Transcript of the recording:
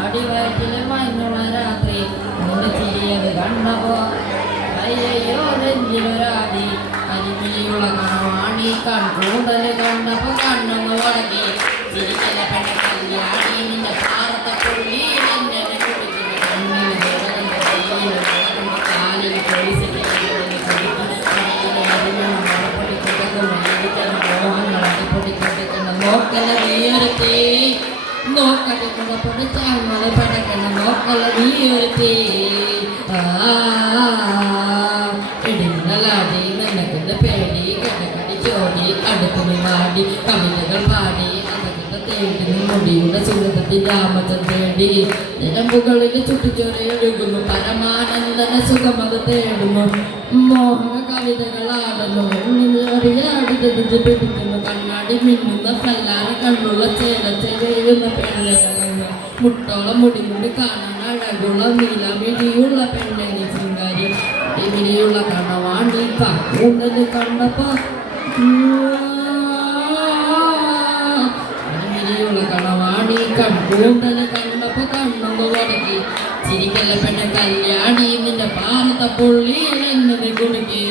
അടിവയറ്റില് മഞ്ഞുള്ള രാത്രി നിന്റെ ചിരിയത് കണ്ടപ്പോ അയ്യോ നെഞ്ചിലൊരാതി കരിമിഴിയുള്ള കണവാണി കൺകൂടല് കണ്ടപ്പോ കണ്ണൊന്ന് വടങ്ങി ചിരിക്കല പെണ്ണ കല്യാണി നിന്റെ പാറത്തെ പുള്ളി എന്നെ കുടിക്കുന്ന കണ്ണിൽ കാലിൽ പോലീസിന്റെ മോഹങ്ങൾ അടിപൊളിക്കൊടുക്കുന്ന നോക്കല നീയൊരുത്തേ നോക്കട്ടെ കുടപ്പൊടി ചാങ്ങള് പടക്കണ നോക്കല നീയൊരുത്തേ ഇടിന്നലാടി നിനക്കുന്ന പേടി കടകടി ചോടി അടുത്തുനി മാടി കവിതകൾ പാടി അതൊക്കെ തേടി മുടിയുടെ സുഗന്ധത്തിൽ രാമചന്ദ്രൻ തേടി നിലമ്പുകളിൽ ചുട്ടിച്ചൊരയൊഴുകുന്നു പരമാനന്ദന സുഖമത് തേടുന്നു മോഹന കവിതകളാടുന്നു അറിയാടിച്ചു പിടിക്കുന്നു കണ്ണാടി മിന്നുന്ന പല്ലാറ് കണ്ണുള്ള ചേരുന്ന പെണ്ണുന്ന മുട്ടോളം മുടിമുടി കാണാൻ അഴകുള്ള നീലമിഴിയുള്ള പെണ്ണനി ശൃംഗാരി ഇവിടെയുള്ള കണവാണി കൂന്തല് കണ്ടപ്പോ ഇവിടെയുള്ള കണവാണി കൂന്തല് കണ്ടപ്പോ കണ്ണൊന്ന് തുടങ്ങി ചിരിക്കല്ല പെണ്ണ കല്യാണി നിന്റെ പാറത്ത പുള്ളി എന്നത് കുടുക്കി